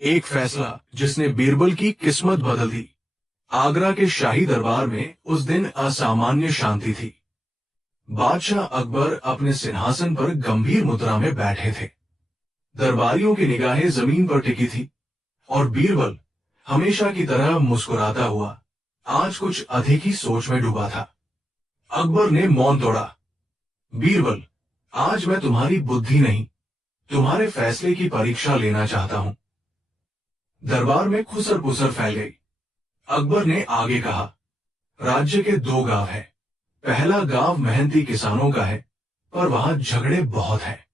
एक फैसला जिसने बीरबल की किस्मत बदल दी। आगरा के शाही दरबार में उस दिन असामान्य शांति थी। बादशाह अकबर अपने सिंहासन पर गंभीर मुद्रा में बैठे थे। दरबारियों की निगाहें जमीन पर टिकी थी और बीरबल हमेशा की तरह मुस्कुराता हुआ आज कुछ अधिक ही सोच में डूबा था। अकबर ने मौन तोड़ा। बीरबल, आज मैं तुम्हारी बुद्धि नहीं, तुम्हारे फैसले की परीक्षा लेना चाहता हूं। दरबार में खुसर पुसर फैल गई। अकबर ने आगे कहा, राज्य के दो गांव हैं। पहला गांव मेहनती किसानों का है, पर वहां झगड़े बहुत हैं।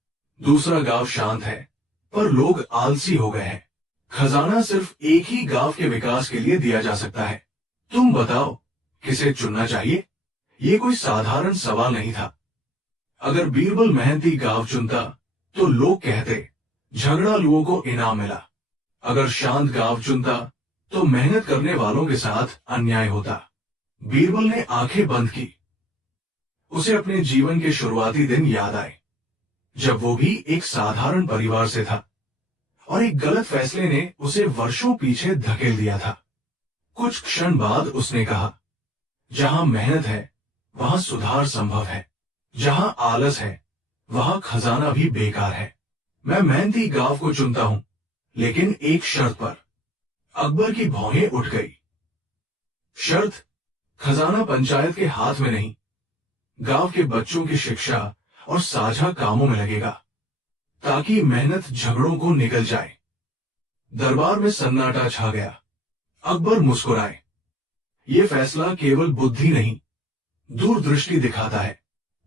दूसरा गांव शांत है, पर लोग आलसी हो गए हैं। खजाना सिर्फ एक ही गांव के विकास के लिए दिया जा सकता है। तुम बताओ, किसे चुनना चाहिए? ये कोई साधारण सवाल नहीं था। अगर बीरबल मेहनती गांव चुनता तो लोग कहते झगड़ालुओं को इनाम मिला। अगर शांत गांव चुनता तो मेहनत करने वालों के साथ अन्याय होता। बीरबल ने आंखें बंद की। उसे अपने जीवन के शुरुआती दिन याद आए, जब वो भी एक साधारण परिवार से था और एक गलत फैसले ने उसे वर्षों पीछे धकेल दिया था। कुछ क्षण बाद उसने कहा, जहां मेहनत है वहां सुधार संभव है, जहां आलस है वहां खजाना भी बेकार है। मैं मेहनती गांव को चुनता हूं, लेकिन एक शर्त पर। अकबर की भौहें उठ गई। शर्त? खजाना पंचायत के हाथ में नहीं, गांव के बच्चों की शिक्षा और साझा कामों में लगेगा, ताकि मेहनत झगड़ों को निकल जाए। दरबार में सन्नाटा छा गया। अकबर मुस्कुराए। ये फैसला केवल बुद्धि नहीं, दूरदृष्टि दिखाता है।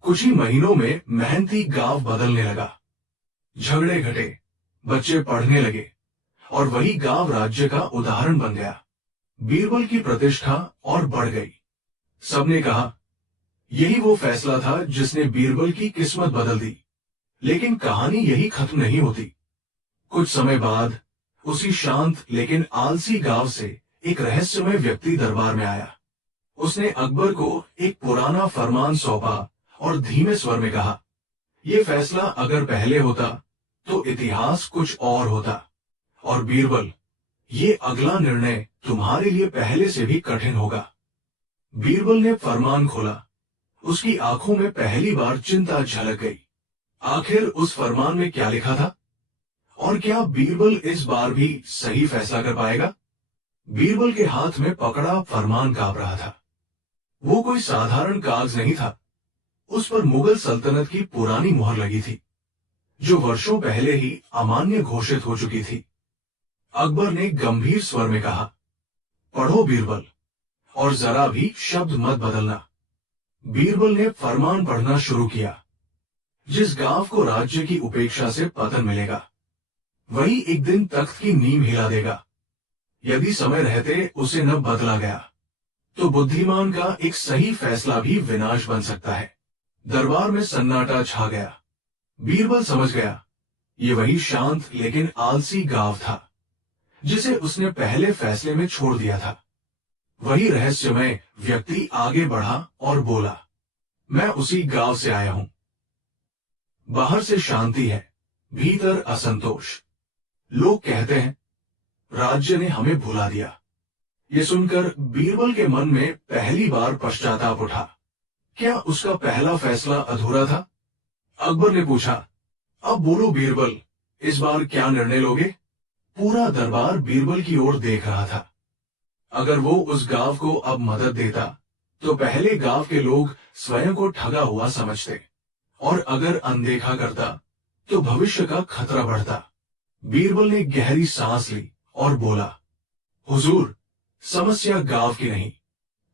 कुछ ही महीनों में मेहनती गांव बदलने लगा। झगड़े घटे, बच्चे पढ़ने लगे और वही गांव राज्य का उदाहरण बन गया। बीरबल की प्रतिष्ठा और बढ़ गई। सबने कहा, यही वो फैसला था जिसने बीरबल की किस्मत बदल दी। लेकिन कहानी यही खत्म नहीं होती। कुछ समय बाद उसी शांत लेकिन आलसी गांव से एक रहस्यमय व्यक्ति दरबार में आया। उसने अकबर को एक पुराना फरमान सौंपा और धीमे स्वर में कहा, यह फैसला अगर पहले होता तो इतिहास कुछ और होता। और बीरबल, ये अगला निर्णय तुम्हारे लिए पहले से भी कठिन होगा। बीरबल ने फरमान खोला। उसकी आंखों में पहली बार चिंता झलक गई। आखिर उस फरमान में क्या लिखा था? और क्या बीरबल इस बार भी सही फैसला कर पाएगा? बीरबल के हाथ में पकड़ा फरमान कांप रहा था। वो कोई साधारण कागज नहीं था। उस पर मुगल सल्तनत की पुरानी मुहर लगी थी, जो वर्षों पहले ही अमान्य घोषित हो चुकी थी। अकबर ने गंभीर स्वर में कहा, पढ़ो बीरबल, और जरा भी शब्द मत बदलना। बीरबल ने फरमान पढ़ना शुरू किया। जिस गांव को राज्य की उपेक्षा से पतन मिलेगा, वही एक दिन तख्त की नींव हिला देगा। यदि समय रहते उसे न बदला गया, तो बुद्धिमान का एक सही फैसला भी विनाश बन सकता है। दरबार में सन्नाटा छा गया। बीरबल समझ गया, ये वही शांत लेकिन आलसी गांव था जिसे उसने पहले फैसले में छोड़ दिया था। वही रहस्यमय व्यक्ति आगे बढ़ा और बोला, मैं उसी गांव से आया हूं। बाहर से शांति है, भीतर असंतोष। लोग कहते हैं राज्य ने हमें भुला दिया। ये सुनकर बीरबल के मन में पहली बार पश्चाताप उठा। क्या उसका पहला फैसला अधूरा था? अकबर ने पूछा, अब बोलो बीरबल, इस बार क्या निर्णय लोगे? पूरा दरबार बीरबल की ओर देख रहा था। अगर वो उस गांव को अब मदद देता तो पहले गांव के लोग स्वयं को ठगा हुआ समझते, और अगर अनदेखा करता तो भविष्य का खतरा बढ़ता। बीरबल ने गहरी सांस ली और बोला, हुजूर, समस्या गांव की नहीं,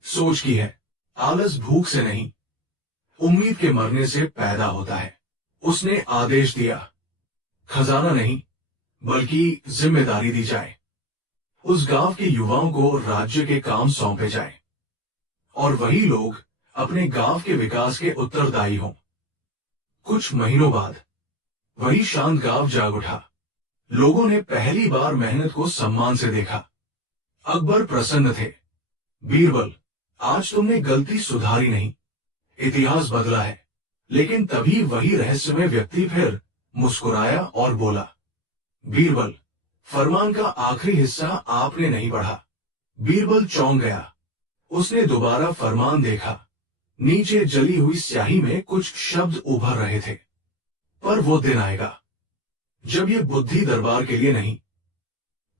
सोच की है। आलस भूख से नहीं, उम्मीद के मरने से पैदा होता है। उसने आदेश दिया, खजाना नहीं बल्कि जिम्मेदारी दी जाए। उस गांव के युवाओं को राज्य के काम सौंपे जाए और वही लोग अपने गांव के विकास के उत्तरदायी हों। कुछ महीनों बाद वही शांत गांव जाग उठा। लोगों ने पहली बार मेहनत को सम्मान से देखा। अकबर प्रसन्न थे। बीरबल, आज तुमने गलती सुधारी नहीं, इतिहास बदला है। लेकिन तभी वही रहस्यमय व्यक्ति फिर मुस्कुराया और बोला, बीरबल, फरमान का आखिरी हिस्सा आपने नहीं पढ़ा। बीरबल चौंक गया। उसने दोबारा फरमान देखा। नीचे जली हुई स्याही में कुछ शब्द उभर रहे थे। पर वो दिन आएगा जब ये बुद्धि दरबार के लिए नहीं,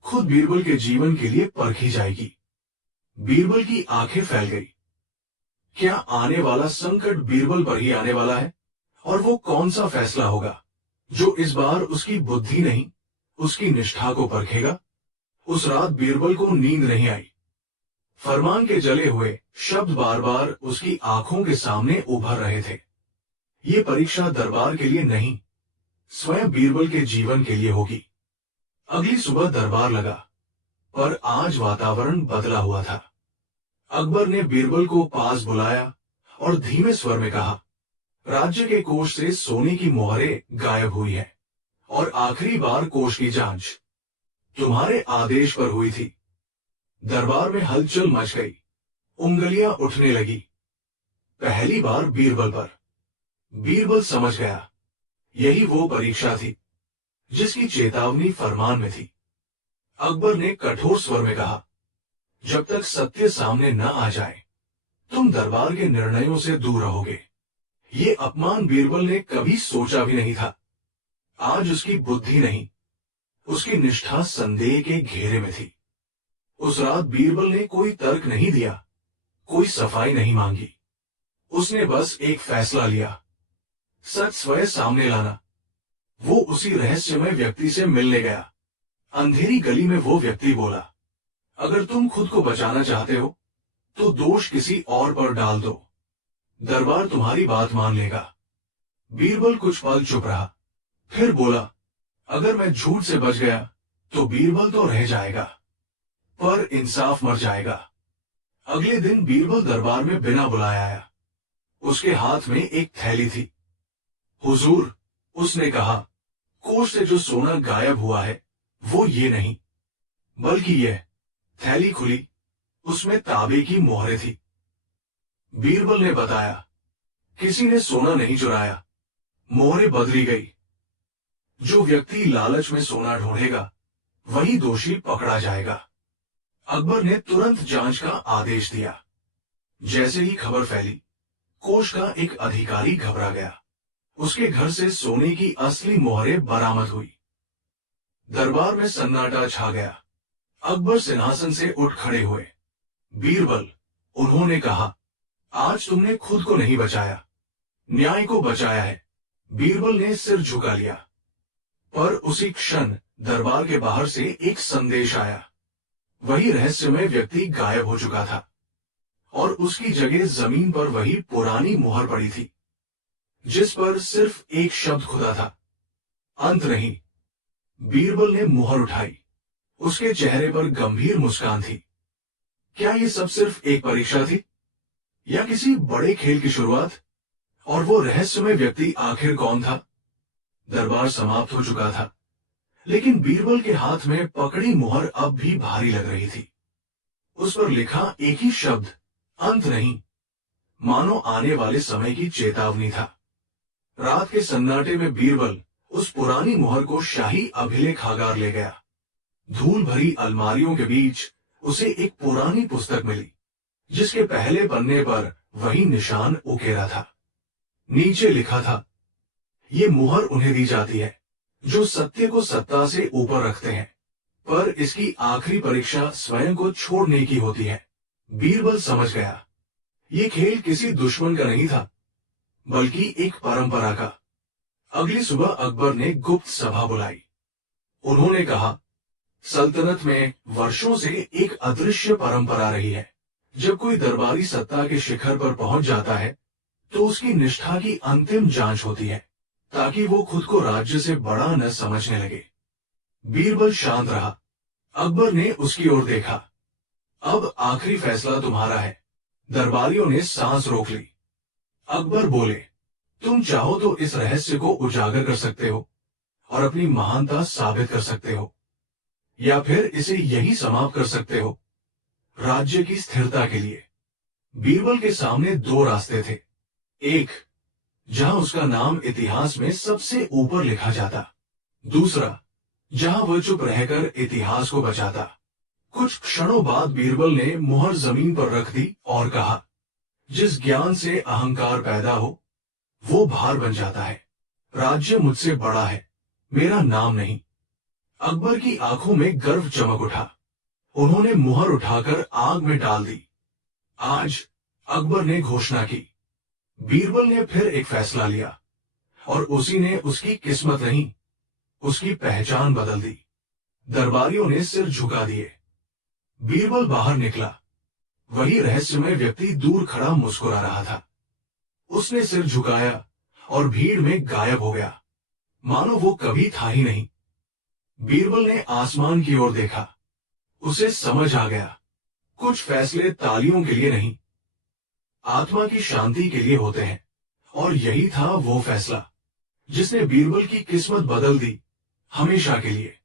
खुद बीरबल के जीवन के लिए परखी जाएगी। बीरबल की आंखें फैल गई। क्या आने वाला संकट बीरबल पर ही आने वाला है? और वो कौन सा फैसला होगा जो इस बार उसकी बुद्धि नहीं, उसकी निष्ठा को परखेगा? उस रात बीरबल को नींद नहीं आई। फरमान के जले हुए शब्द बार बार उसकी आंखों के सामने उभर रहे थे। ये परीक्षा दरबार के लिए नहीं, स्वयं बीरबल के जीवन के लिए होगी। अगली सुबह दरबार लगा, पर आज वातावरण बदला हुआ था। अकबर ने बीरबल को पास बुलाया और धीमे स्वर में कहा, राज्य के कोष से सोने की मोहरें गायब हुई है और आखिरी बार कोष की जांच तुम्हारे आदेश पर हुई थी। दरबार में हलचल मच गई, उंगलियां उठने लगी, पहली बार बीरबल पर। बीरबल समझ गया, यही वो परीक्षा थी जिसकी चेतावनी फरमान में थी। अकबर ने कठोर स्वर में कहा, जब तक सत्य सामने न आ जाए तुम दरबार के निर्णयों से दूर रहोगे। ये अपमान बीरबल ने कभी सोचा भी नहीं था। आज उसकी बुद्धि नहीं, उसकी निष्ठा संदेह के घेरे में थी। उस रात बीरबल ने कोई तर्क नहीं दिया, कोई सफाई नहीं मांगी। उसने बस एक फैसला लिया, सच स्वयं सामने लाना। वो उसी रहस्यमय व्यक्ति से मिलने गया। अंधेरी गली में वो व्यक्ति बोला, अगर तुम खुद को बचाना चाहते हो तो दोष किसी और पर डाल दो, दरबार तुम्हारी बात मान लेगा। बीरबल कुछ पल चुप रहा, फिर बोला, अगर मैं झूठ से बच गया तो बीरबल तो रह जाएगा, पर इंसाफ मर जाएगा। अगले दिन बीरबल दरबार में बिना बुलाए आया। उसके हाथ में एक थैली थी। हुजूर, उसने कहा, कोष से जो सोना गायब हुआ है वो ये नहीं, बल्कि यह। थैली खुली, उसमें तांबे की मोहरें थी। बीरबल ने बताया, किसी ने सोना नहीं चुराया, मोहरें बदली गई। जो व्यक्ति लालच में सोना ढूंढेगा वही दोषी पकड़ा जाएगा। अकबर ने तुरंत जांच का आदेश दिया। जैसे ही खबर फैली, कोष का एक अधिकारी घबरा गया। उसके घर से सोने की असली मोहरें बरामद हुई। दरबार में सन्नाटा छा गया। अकबर सिंहासन से उठ खड़े हुए। बीरबल, उन्होंने कहा, आज तुमने खुद को नहीं बचाया, न्याय को बचाया है। बीरबल ने सिर झुका लिया। पर उसी क्षण दरबार के बाहर से एक संदेश आया। वही रहस्यमय व्यक्ति गायब हो चुका था और उसकी जगह जमीन पर वही पुरानी मोहर पड़ी थी, जिस पर सिर्फ एक शब्द खुदा था, अंत नहीं। बीरबल ने मुहर उठाई। उसके चेहरे पर गंभीर मुस्कान थी। क्या ये सब सिर्फ एक परीक्षा थी या किसी बड़े खेल की शुरुआत? और वो रहस्यमय व्यक्ति आखिर कौन था? दरबार समाप्त हो चुका था, लेकिन बीरबल के हाथ में पकड़ी मुहर अब भी भारी लग रही थी। उस पर लिखा एक ही शब्द, अंत नहीं, मानो आने वाले समय की चेतावनी था। रात के सन्नाटे में बीरबल उस पुरानी मुहर को शाही अभिलेखागार ले गया। धूल भरी अलमारियों के बीच उसे एक पुरानी पुस्तक मिली, जिसके पहले पन्ने पर वही निशान उकेरा था। नीचे लिखा था, ये मुहर उन्हें दी जाती है जो सत्य को सत्ता से ऊपर रखते हैं, पर इसकी आखिरी परीक्षा स्वयं को छोड़ने की होती है। बीरबल समझ गया, ये खेल किसी दुश्मन का नहीं था, बल्कि एक परंपरा का। अगली सुबह अकबर ने गुप्त सभा बुलाई। उन्होंने कहा, सल्तनत में वर्षों से एक अदृश्य परंपरा रही है। जब कोई दरबारी सत्ता के शिखर पर पहुंच जाता है तो उसकी निष्ठा की अंतिम जांच होती है, ताकि वो खुद को राज्य से बड़ा न समझने लगे। बीरबल शांत रहा। अकबर ने उसकी ओर देखा। अब आखिरी फैसला तुम्हारा है। दरबारियों ने सांस रोक ली। अकबर बोले, तुम चाहो तो इस रहस्य को उजागर कर सकते हो और अपनी महानता साबित कर सकते हो, या फिर इसे यही समाप्त कर सकते हो, राज्य की स्थिरता के लिए। बीरबल के सामने दो रास्ते थे। एक, जहां उसका नाम इतिहास में सबसे ऊपर लिखा जाता। दूसरा, जहां वह चुप रहकर इतिहास को बचाता। कुछ क्षणों बाद बीरबल ने मुहर जमीन पर रख दी और कहा, जिस ज्ञान से अहंकार पैदा हो वो भार बन जाता है। राज्य मुझसे बड़ा है, मेरा नाम नहीं। अकबर की आंखों में गर्व चमक उठा। उन्होंने मुहर उठाकर आग में डाल दी। आज अकबर ने घोषणा की। बीरबल ने फिर एक फैसला लिया और उसी ने उसकी किस्मत नहीं, उसकी पहचान बदल दी। दरबारियों ने सिर झुका दिए। बीरबल बाहर निकला। वही रहस्यमय व्यक्ति दूर खड़ा मुस्कुरा रहा था। उसने सिर झुकाया और भीड़ में गायब हो गया, मानो वो कभी था ही नहीं। बीरबल ने आसमान की ओर देखा। उसे समझ आ गया, कुछ फैसले तालियों के लिए नहीं, आत्मा की शांति के लिए होते हैं। और यही था वो फैसला जिसने बीरबल की किस्मत बदल दी, हमेशा के लिए।